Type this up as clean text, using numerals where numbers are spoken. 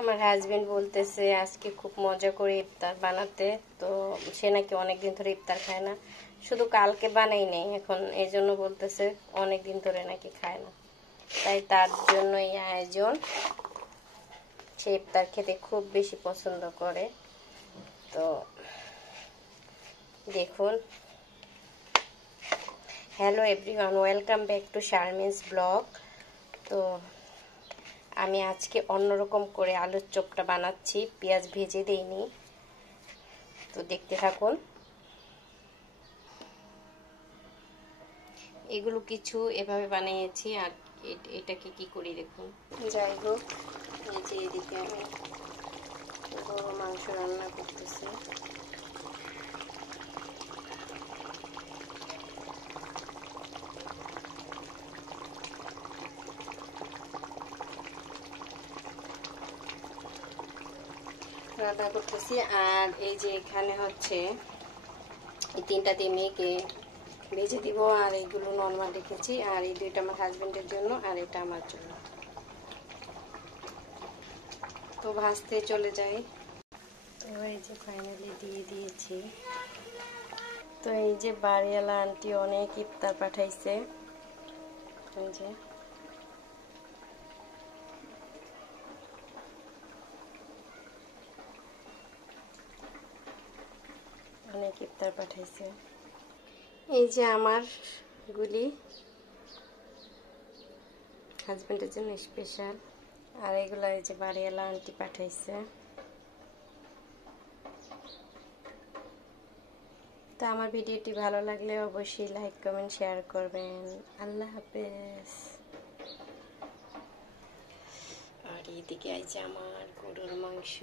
আমার হাজবেন্ড বলতেছে আজকে খুব মজা করে ইফতার বানাতে। তো সে নাকি অনেকদিন ধরে ইফতার খায় না, শুধু কালকে বানাই নেই, এখন এই জন্য বলতেছে অনেকদিন ধরে নাকি খায় না, তাই তার জন্য এই আয়োজন। সে ইফতার খেতে খুব বেশি পছন্দ করে। তো দেখুন। Hello everyone, welcome back to Sharmin's blog. তো আমি আজকে অন্যরকম করে আলুর চপটা বানাচ্ছি, পেঁয়াজ ভেজে দেইনি। তো দেখতে থাকুন। এগুলো কিছু এভাবে বানিয়েছি, আর এটাকে কি করি দেখুন। যাই হোক, এই যে এদিকে আমি গরু মাংস রান্না করতেছি। রান্না করতেছি, আর এই যে এখানে হচ্ছে এই 3টা দিয়ে মেয়েকে ভেজে দিব, আর এইগুলো নর্মাল রেখেছি, আর এই 2টা আমার হাজবেন্ডের জন্য, আর এটা আমার জন্য। তো ভাজতে চলে যাই। তো এই যে ফাইনালি দিয়ে দিয়েছি। তো এই যে বাড়িওয়ালা আন্টি অনেক ইফতার পাঠাইছে, এই যে অনেক ইফতার পাঠাইছে। এই যে আমার গুলি হাজবেন্ডের জন্য স্পেশাল, আর এগুলো এই যে বাড়িওয়ালা আন্টি পাঠাইছে। তো আমার ভিডিওটি ভালো লাগলে অবশ্যই লাইক কমেন্ট শেয়ার করবেন। আল্লাহ হাফেজ। আর এদিকে আছে আমার গরুর মাংস।